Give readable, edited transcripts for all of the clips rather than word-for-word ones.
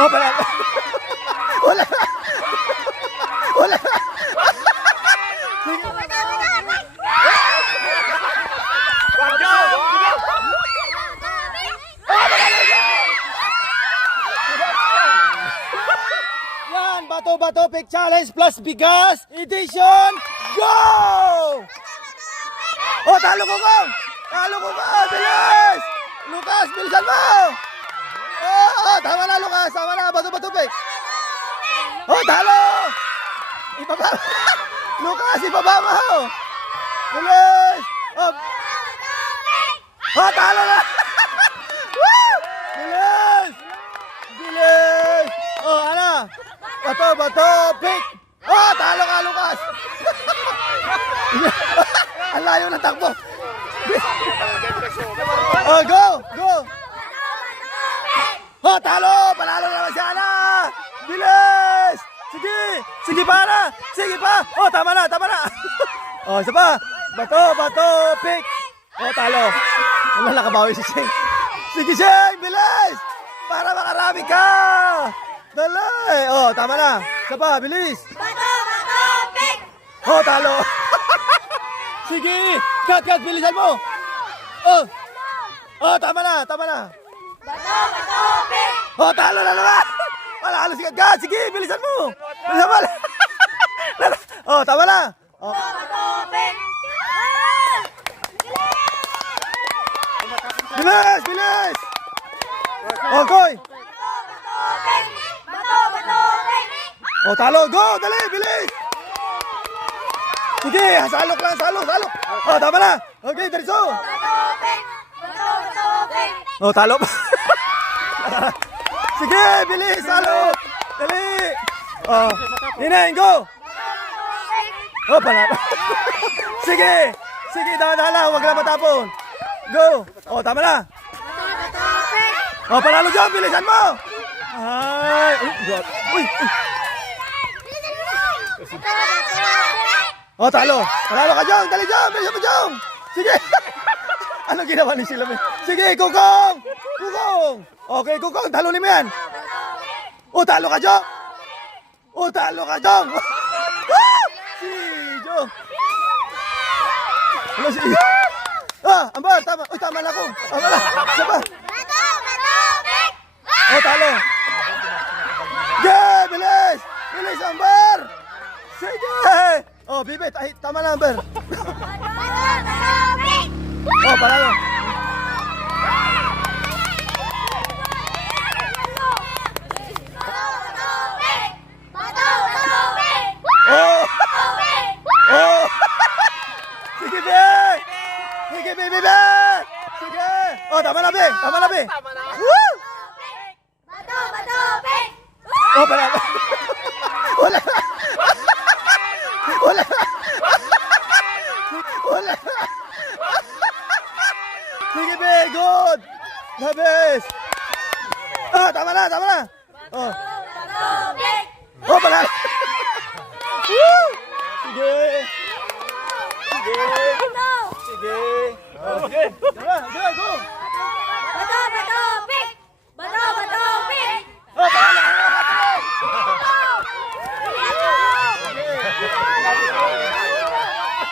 Oh, panalo. Wala. Wala. Sige. Yan, bato-bato pick challenge plus bigas edition. Go! Oh, talo ko ko! Talo ko ko! Bilis! Lucas, bilisan mo! Oh, tama na Lucas, tama na, bato-bato pick. Oh, talo! Ibaba! Lucas, ibaba mo! Bilis! Oh, oh talo na! Woo! Bilis! Bilis! Oh, ano? Bato-bato pick! Oh, talo ka Lucas! Ang layo ng takbo! Oh, go! Go! Oh, talo! Panalo naman si Ana! Bilis! Sige! Sige pa na! Sige pa! Oh, tama na! Tama na! Oh, isa pa! Bato! Bato! Pick! Oh, talo! Wala nakabawi si Sheng! Sige, Sheng! Bilis! Para makarami ka! Dali! Oh, tama na! Isa pa! Bilis! Bato! Bato! Pick! Oh, talo! Sige! Cut! Cut! Bilisan mo! Oh! Oh, tama na! Tama na! Bato! Bato! Pick! Oh, talo na naman! Malalo si Kat! Sige! Bilisan mo! Bilisan mo! Oh, tama na! Oh. Bato! Bato! Pick! Bilis! Bilis! Oh, Koy! Bato! Pick! Bato! Bato! Pick! Oh, talo! Go! Dali! Bilis! Sige! Salok lang! Salok! Salok! Oh, tama na! Okay, diretso! Bato! Pick! Bato! Bato! Pick! Oh, talo pa! Sige! Bilis! Salok! Dali! Oh, Ninain, go! Oh, panalo! Sige! Sige, dahan-dahan lang! Huwag na matapon! Go! Oh, tama na! Bato! Bato! Pick! Oh, panalo dyan! Bilisan mo! Ay! Uy! God. Uy! Uy! Bato! Bato! Pick! Oh, talo! Panalo ka dyan! Dali dyan! Bilisan mo dyan! Sige! Ano ginawa ni Silome? Sige, Kukong! Kukong! Okay, Kukong! Talunin mo yan! Oh, talo ka dyan! Oh, talo ka dyan! Si Jo! Ano si... Ah! Ambar! Tama! Uy, tama na ako! Tama na! Isa pa! Bato! Bato! Pick! Oh, talo! Yeah! Bilis! Bilis, Ambar! Sige! Oh, bibit! Ay, tama na, Ambar! Bato! Bato! Pick! Oh, panalo! Oh! Oh! Sige, Be! Sige, Be, Be, Be! Sige! Oh, tama na, Be! Tama na, Be! Woo! Oh, panalo! Wala! Wala! Wala! Sige, Be! Good! The best! Ah, tama na! Tama na! Oh! Oh, panalo! Woo! Sige! Sige! Sige! Oh, sige! Tara! Sige! Go! Oh, panalo!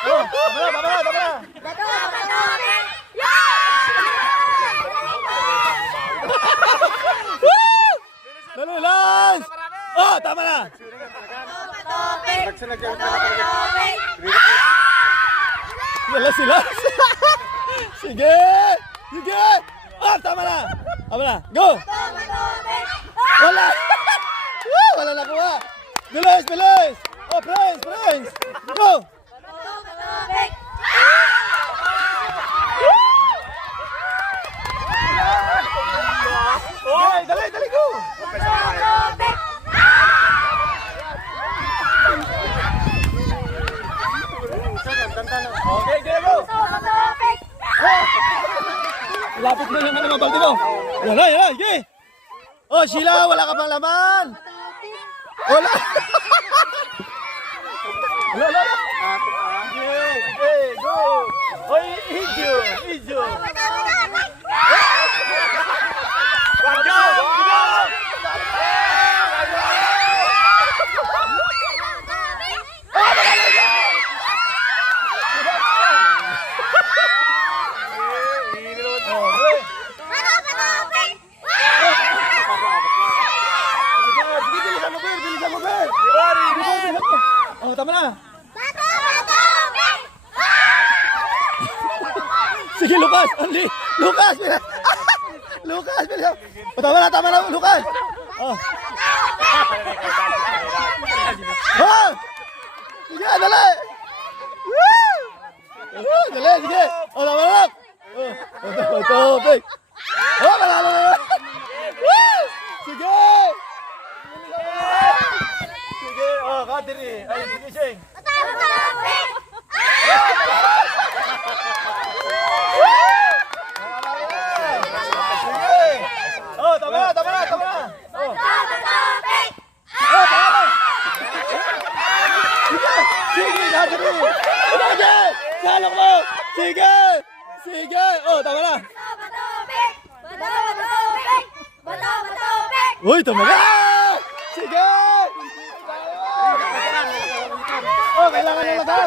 Oh, tama na! Tama na! Tama na! Woo! Dali, Lance! Oh, tama na! Wala si Lance! Sige! Sige! Oh, tama na! Tama na! Go! Wala! Woo! Wala nakuha! Bilis! Bilis! Oh, Prince! Prince! Go! Okay, dali! Dali! Go! Okay, go! Lapit mo yung mga balde mo. Wala, yan, sige. Oh, Sheila, wala ka pang laman. Wala. Wala. Sige, sige, go. Oy, Ijo, Ijo. Go, go. O, tama na, Lucas. Oh. Oh! Sige, dali! Woo! Dali, sige! O, tama na! Tubig! O, malalo na! Woo! Sige! Sige, o, Kadiri! Ay, sige, Sheng! Sige! O, tama na! O! Oh, tama! Sige, Kadri! Sige! Salok mo! Sige! Sige! Oh, tama na! Uy, tama na! Sige! Oh, kailangan ng laga!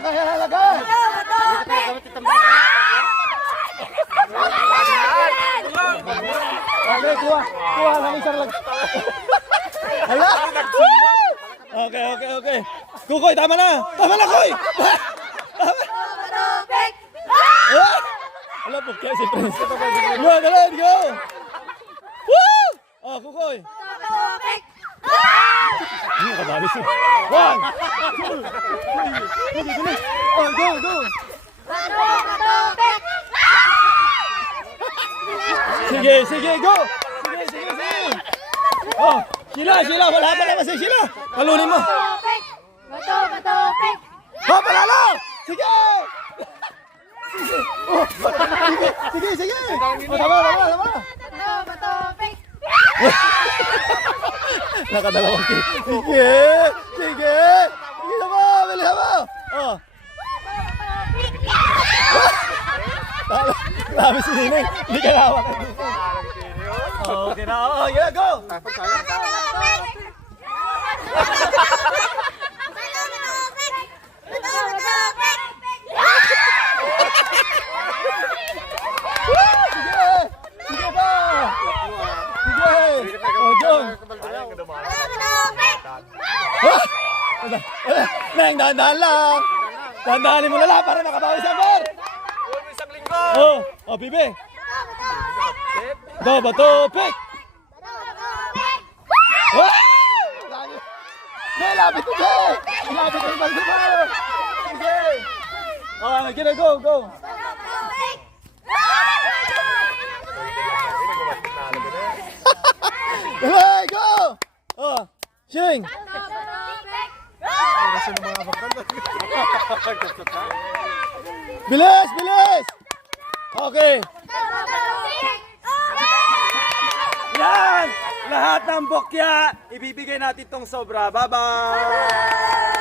Okay, kuha lang isang laga. Hala! Okay. Kukoy, tama na, Koy! Hala po, kaya si Prince. Go, dali, go! Woo! Oh, Kukoy. Ano ka dali siya? 1, 2, 3. Oh, go! Sige, go! Sige! Oh, Sheila, wala pa lang kasi Sheila. Talunin mo. Oh, palalo! Sige! Oh, sige! Oh, tama. Nakadalawang kilo. Sige mo, bilisan mo. Oh. Grabe si Ninay. Hindi ka nawak. Okay na. Oh, yeah, go! Sige pa! Sige! Oh, Jong! Neng, dahan-dahan lang! Dahan-dahanin mo na lang para makabawi sa bar! Oh, Bibi! Go, bato, pick! Lapit ito! Lapit ang baldo mo! Sige! Oh, gina, go! Hey, go! Oh, Shing! Bilis! Okay! Yan! Lahat ng bokya, ibibigay natin tong sobra. Bye-bye!